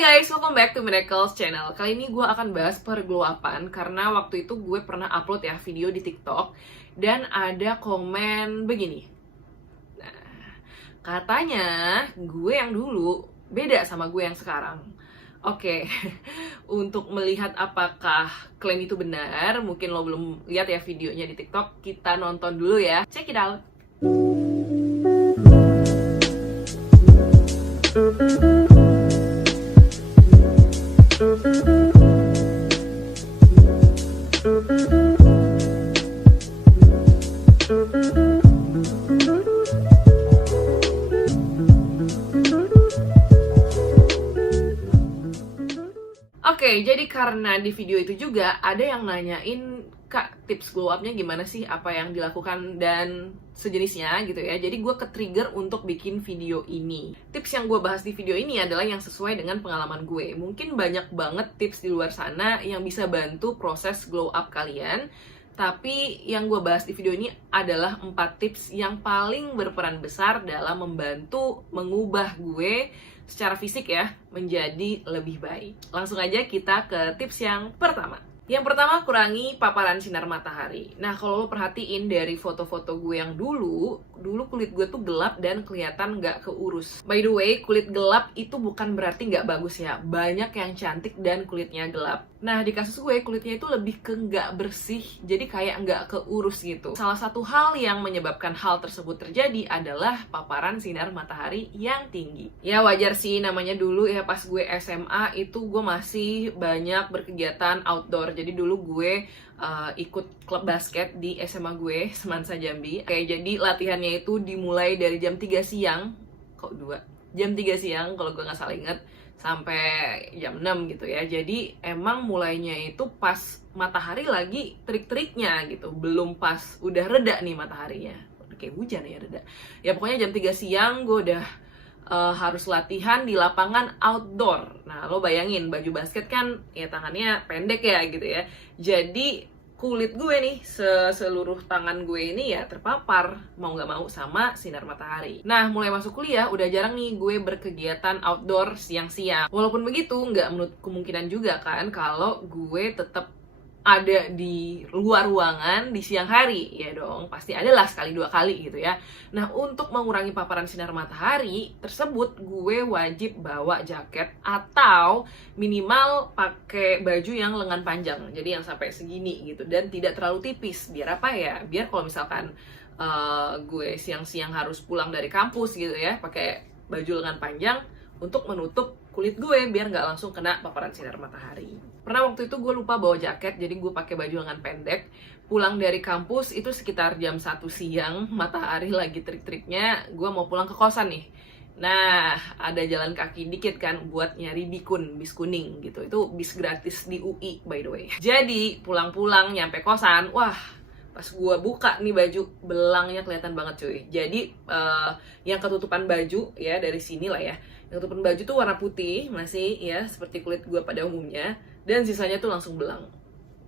Hai guys, welcome back to Miracles Channel. Kali ini gue akan bahas perglow upan karena waktu itu gue pernah upload ya video di TikTok dan ada komen begini. Nah, katanya gue yang dulu beda sama gue yang sekarang. Oke, untuk melihat apakah klaim itu benar, mungkin lo belum lihat ya videonya di TikTok, kita nonton dulu ya. Check it out. Oke, jadi karena di video itu juga ada yang nanyain, Kak, tips glow up-nya gimana sih? Apa yang dilakukan dan sejenisnya gitu ya. Jadi gue ke-trigger untuk bikin video ini. Tips yang gue bahas di video ini adalah yang sesuai dengan pengalaman gue. Mungkin banyak banget tips di luar sana yang bisa bantu proses glow up kalian. Tapi yang gue bahas di video ini adalah 4 tips yang paling berperan besar dalam membantu mengubah gue secara fisik ya, menjadi lebih baik. Langsung aja kita ke tips yang pertama. Yang pertama, kurangi paparan sinar matahari. Nah, kalau lo perhatiin dari foto-foto gue yang dulu kulit gue tuh gelap dan kelihatan nggak keurus. By the way, kulit gelap itu bukan berarti nggak bagus ya. Banyak yang cantik dan kulitnya gelap. Nah, di kasus gue, kulitnya itu lebih ke nggak bersih, jadi kayak nggak keurus gitu. Salah satu hal yang menyebabkan hal tersebut terjadi adalah paparan sinar matahari yang tinggi. Ya, wajar sih, namanya dulu ya pas gue SMA itu gue masih banyak berkegiatan outdoor. Jadi dulu gue ikut klub basket di SMA gue, Semansa Jambi. Kayak jadi latihannya itu dimulai dari jam 3 siang, kok 2? Jam 3 siang kalau gue nggak salah inget, sampai jam 6 gitu ya. Jadi emang mulainya itu pas matahari lagi terik-teriknya gitu, belum pas udah reda nih mataharinya. Kayak hujan ya reda. Ya pokoknya jam 3 siang gue udah harus latihan di lapangan outdoor. Nah, lo bayangin baju basket kan ya tangannya pendek ya gitu ya. Jadi kulit gue nih, seluruh tangan gue ini ya terpapar mau nggak mau sama sinar matahari. Nah, mulai masuk kuliah udah jarang nih gue berkegiatan outdoor siang-siang. Walaupun begitu, nggak menutup kemungkinan juga kan kalau gue tetap ada di luar ruangan di siang hari, ya dong, pasti adalah sekali 2 kali gitu ya. Nah, untuk mengurangi paparan sinar matahari tersebut, gue wajib bawa jaket atau minimal pakai baju yang lengan panjang, jadi yang sampai segini gitu, dan tidak terlalu tipis. Biar apa ya? Biar kalau misalkan gue siang-siang harus pulang dari kampus gitu ya, pakai baju lengan panjang untuk menutup kulit gue biar nggak langsung kena paparan sinar matahari. Pernah waktu itu gue lupa bawa jaket, jadi gue pakai baju lengan pendek. Pulang dari kampus itu sekitar jam 1 siang, matahari lagi terik-teriknya, gue mau pulang ke kosan nih. Nah, ada jalan kaki dikit kan buat nyari bikun, bis kuning gitu. Itu bis gratis di UI by the way. Jadi pulang-pulang nyampe kosan, wah, pas gue buka nih baju, belangnya kelihatan banget cuy. Jadi yang ketutupan baju ya dari sini lah ya, yang ketutupan baju tuh warna putih masih ya seperti kulit gue pada umumnya, dan sisanya tuh langsung belang.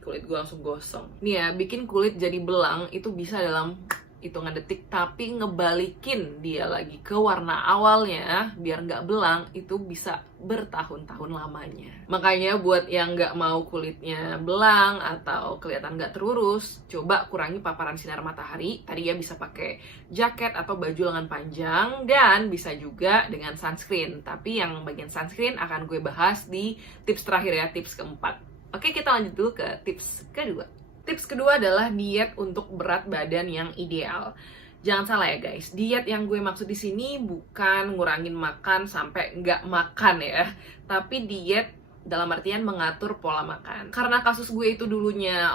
Kulit gue langsung gosong. Nih ya, bikin kulit jadi belang itu bisa dalam hitungan detik, tapi ngebalikin dia lagi ke warna awalnya biar nggak belang itu bisa bertahun-tahun lamanya. Makanya buat yang nggak mau kulitnya belang atau kelihatan nggak terurus, coba kurangi paparan sinar matahari. Tadi ya bisa pakai jaket atau baju lengan panjang, dan bisa juga dengan sunscreen. Tapi yang bagian sunscreen akan gue bahas di tips terakhir ya, tips keempat. Oke, kita lanjut dulu ke tips kedua. Tips kedua adalah diet untuk berat badan yang ideal. Jangan salah ya guys, diet yang gue maksud di sini bukan ngurangin makan sampai nggak makan ya, tapi diet dalam artian mengatur pola makan. Karena kasus gue itu dulunya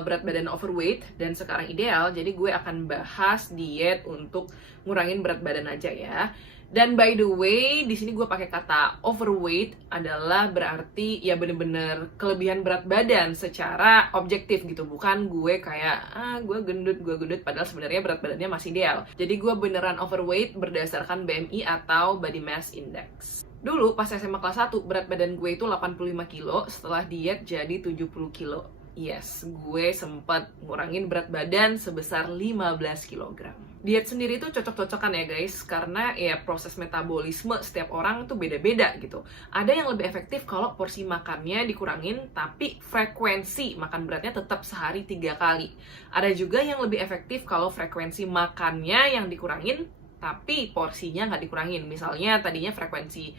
berat badan overweight dan sekarang ideal, jadi gue akan bahas diet untuk ngurangin berat badan aja ya. Dan by the way, di sini gue pakai kata overweight adalah berarti ya bener-bener kelebihan berat badan secara objektif gitu. Bukan gue kayak, gue gendut, padahal sebenarnya berat badannya masih ideal. Jadi gue beneran overweight berdasarkan BMI atau Body Mass Index. Dulu pas SMA kelas 1, berat badan gue itu 85 kilo, setelah diet jadi 70 kilo. Yes, gue sempat ngurangin berat badan sebesar 15 kg. Diet sendiri tuh cocok-cocokan ya guys, karena ya proses metabolisme setiap orang tuh beda-beda gitu. Ada yang lebih efektif kalau porsi makannya dikurangin, tapi frekuensi makan beratnya tetap sehari 3 kali. Ada juga yang lebih efektif kalau frekuensi makannya yang dikurangin, tapi porsinya nggak dikurangin. Misalnya tadinya frekuensi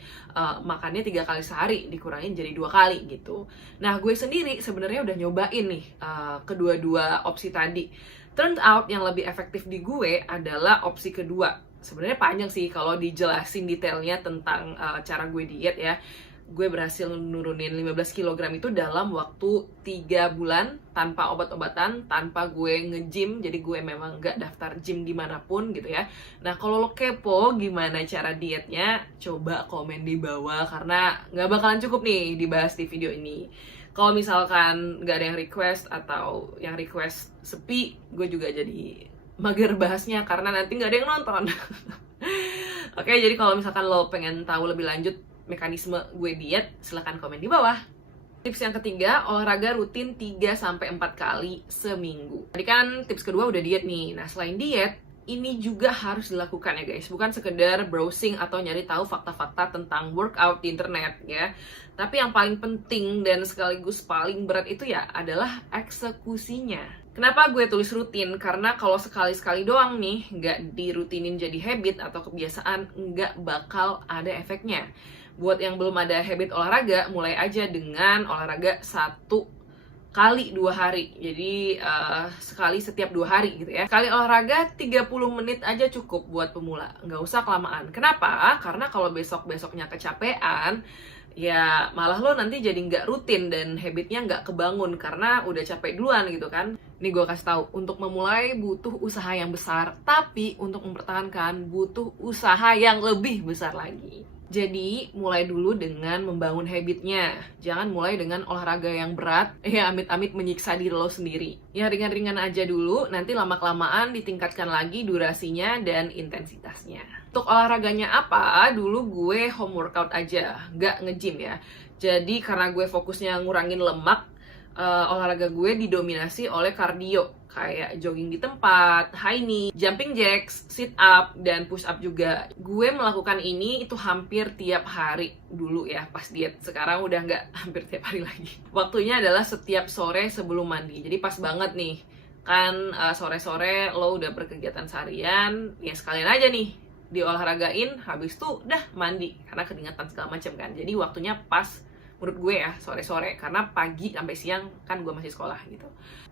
makannya 3 kali sehari, dikurangin jadi 2 kali gitu. Nah, gue sendiri sebenarnya udah nyobain nih kedua-dua opsi tadi. Turns out yang lebih efektif di gue adalah opsi kedua. Sebenarnya panjang sih kalau dijelasin detailnya tentang cara gue diet ya. Gue berhasil nurunin 15 kg itu dalam waktu 3 bulan tanpa obat-obatan, tanpa gue nge-gym. Jadi gue memang gak daftar gym dimanapun gitu ya. Nah, kalau lo kepo gimana cara dietnya, coba komen di bawah karena gak bakalan cukup nih dibahas di video ini. Kalau misalkan nggak ada yang request atau yang request sepi, gue juga jadi mager bahasnya karena nanti nggak ada yang nonton. Oke, jadi kalau misalkan lo pengen tahu lebih lanjut mekanisme gue diet, silahkan komen di bawah. Tips yang ketiga, olahraga rutin 3-4 kali seminggu. Tadi kan tips kedua udah diet nih. Nah, selain diet, ini juga harus dilakukan ya guys. Bukan sekedar browsing atau nyari tahu fakta-fakta tentang workout di internet ya. Tapi yang paling penting dan sekaligus paling berat itu ya adalah eksekusinya. Kenapa gue tulis rutin? Karena kalau sekali-sekali doang nih, nggak dirutinin jadi habit atau kebiasaan, nggak bakal ada efeknya. Buat yang belum ada habit olahraga, mulai aja dengan olahraga 1 kali 2 hari. Jadi sekali setiap 2 hari gitu ya. Sekali olahraga 30 menit aja cukup buat pemula. Nggak usah kelamaan. Kenapa? Karena kalau besok-besoknya kecapean, ya malah lo nanti jadi nggak rutin dan habitnya nggak kebangun karena udah capek duluan gitu kan. Ini gue kasih tahu, untuk memulai butuh usaha yang besar, tapi untuk mempertahankan butuh usaha yang lebih besar lagi. Jadi, mulai dulu dengan membangun habitnya. Jangan mulai dengan olahraga yang berat, ya amit-amit menyiksa diri lo sendiri. Yang ringan-ringan aja dulu, nanti lama-kelamaan ditingkatkan lagi durasinya dan intensitasnya. Untuk olahraganya apa? Dulu gue home workout aja, nggak nge-gym ya. Jadi, karena gue fokusnya ngurangin lemak, olahraga gue didominasi oleh kardio kayak jogging di tempat, high knee, jumping jacks, sit up, dan push up juga. Gue melakukan ini itu hampir tiap hari dulu ya pas diet. Sekarang udah nggak hampir tiap hari lagi. Waktunya adalah setiap sore sebelum mandi. Jadi pas banget nih kan, sore-sore lo udah berkegiatan seharian, ya sekalian aja nih diolahragain, habis tuh dah mandi karena keringatan segala macam kan. Jadi waktunya pas menurut gue ya, sore-sore, karena pagi sampai siang kan gue masih sekolah gitu.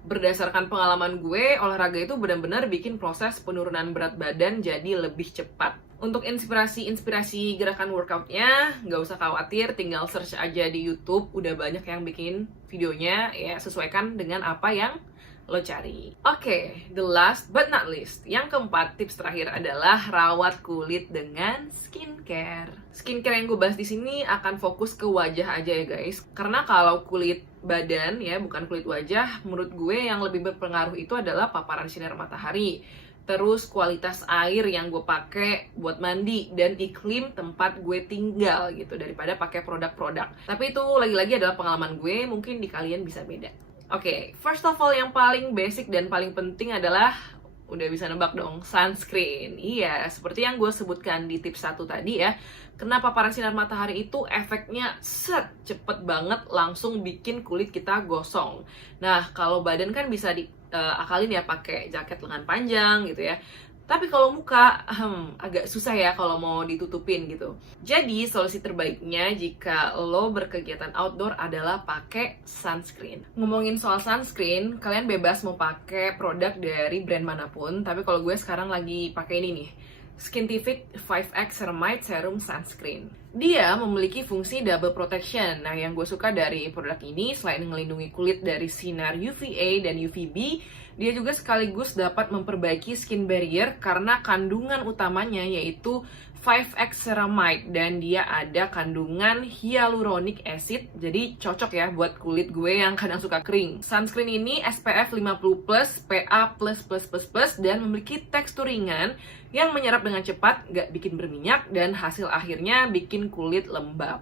Berdasarkan pengalaman gue, olahraga itu benar-benar bikin proses penurunan berat badan jadi lebih cepat. Untuk inspirasi gerakan workoutnya, nggak usah khawatir, tinggal search aja di YouTube, udah banyak yang bikin videonya, ya sesuaikan dengan apa yang lo cari. Oke, the last but not least, yang keempat, tips terakhir adalah rawat kulit dengan skincare. Skincare yang gue bahas di sini akan fokus ke wajah aja ya guys. Karena kalau kulit badan ya, bukan kulit wajah, menurut gue yang lebih berpengaruh itu adalah paparan sinar matahari. Terus kualitas air yang gue pakai buat mandi dan iklim tempat gue tinggal gitu, daripada pakai produk-produk. Tapi itu lagi-lagi adalah pengalaman gue, mungkin di kalian bisa beda. Oke, first of all yang paling basic dan paling penting adalah, udah bisa nebak dong, sunscreen. Iya, seperti yang gue sebutkan di tips 1 tadi ya. Kenapa paparan sinar matahari itu efeknya cepet banget, langsung bikin kulit kita gosong. Nah, kalau badan kan bisa diakalin ya pakai jaket lengan panjang gitu ya. Tapi kalau muka, agak susah ya kalau mau ditutupin gitu. Jadi, solusi terbaiknya jika lo berkegiatan outdoor adalah pakai sunscreen. Ngomongin soal sunscreen, kalian bebas mau pakai produk dari brand manapun. Tapi kalau gue sekarang lagi pakai ini nih, Skintific 5X Ceramide Serum Sunscreen. Dia memiliki fungsi double protection. Nah, yang gue suka dari produk ini, selain melindungi kulit dari sinar UVA dan UVB, dia juga sekaligus dapat memperbaiki skin barrier karena kandungan utamanya yaitu 5X Ceramide dan dia ada kandungan hyaluronic acid, jadi cocok ya buat kulit gue yang kadang suka kering. Sunscreen ini SPF 50+, PA++++, dan memiliki tekstur ringan yang menyerap dengan cepat, gak bikin berminyak, dan hasil akhirnya bikin kulit lembab.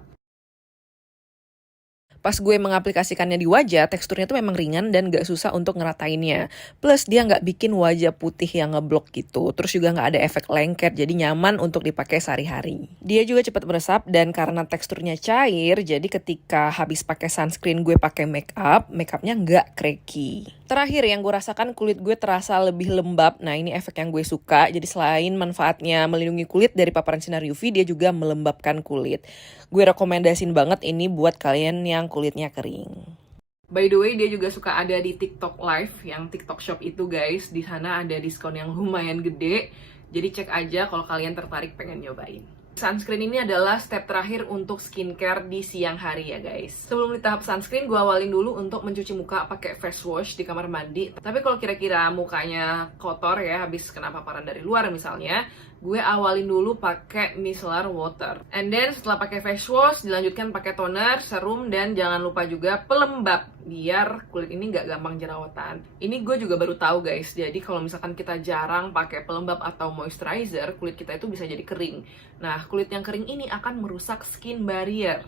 Pas gue mengaplikasikannya di wajah, teksturnya tuh memang ringan dan gak susah untuk ngeratainnya. Plus dia gak bikin wajah putih yang ngeblok gitu. Terus juga gak ada efek lengket, jadi nyaman untuk dipakai sehari-hari. Dia juga cepat meresap dan karena teksturnya cair, jadi ketika habis pakai sunscreen gue pakai makeupnya gak cracky. Terakhir yang gue rasakan kulit gue terasa lebih lembab. Nah ini efek yang gue suka. Jadi selain manfaatnya melindungi kulit dari paparan sinar UV, dia juga melembabkan kulit. Gue rekomendasiin banget ini buat kalian yang kulitnya kering. By the way, dia juga suka ada di TikTok Live, yang TikTok Shop itu guys. Di sana ada diskon yang lumayan gede. Jadi cek aja kalau kalian tertarik pengen nyobain. Sunscreen ini adalah step terakhir untuk skincare di siang hari ya guys. Sebelum di tahap sunscreen, gue awalin dulu untuk mencuci muka pakai face wash di kamar mandi. Tapi kalau kira-kira mukanya kotor ya, habis kena paparan dari luar misalnya, gue awalin dulu pakai micellar water. And then setelah pakai face wash, dilanjutkan pakai toner, serum, dan jangan lupa juga pelembab biar kulit ini nggak gampang jerawatan. Ini gue juga baru tahu guys. Jadi kalau misalkan kita jarang pakai pelembab atau moisturizer, kulit kita itu bisa jadi kering. Nah, kulit yang kering ini akan merusak skin barrier.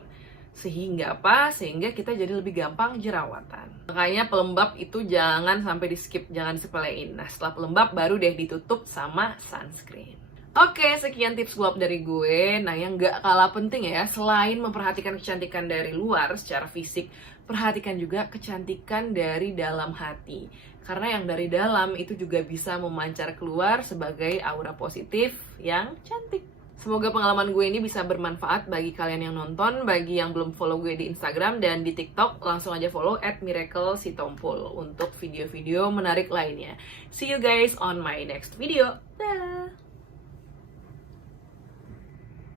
Sehingga apa? Sehingga kita jadi lebih gampang jerawatan. Makanya pelembab itu jangan sampai di skip, jangan disepelein. Nah, setelah pelembab baru deh ditutup sama sunscreen. Oke, sekian tips glow up dari gue. Nah, yang gak kalah penting ya, selain memperhatikan kecantikan dari luar secara fisik, perhatikan juga kecantikan dari dalam hati. Karena yang dari dalam itu juga bisa memancar keluar sebagai aura positif yang cantik. Semoga pengalaman gue ini bisa bermanfaat bagi kalian yang nonton. Bagi yang belum follow gue di Instagram dan di TikTok, langsung aja follow @miraclesitompul untuk video-video menarik lainnya. See you guys on my next video. Dah!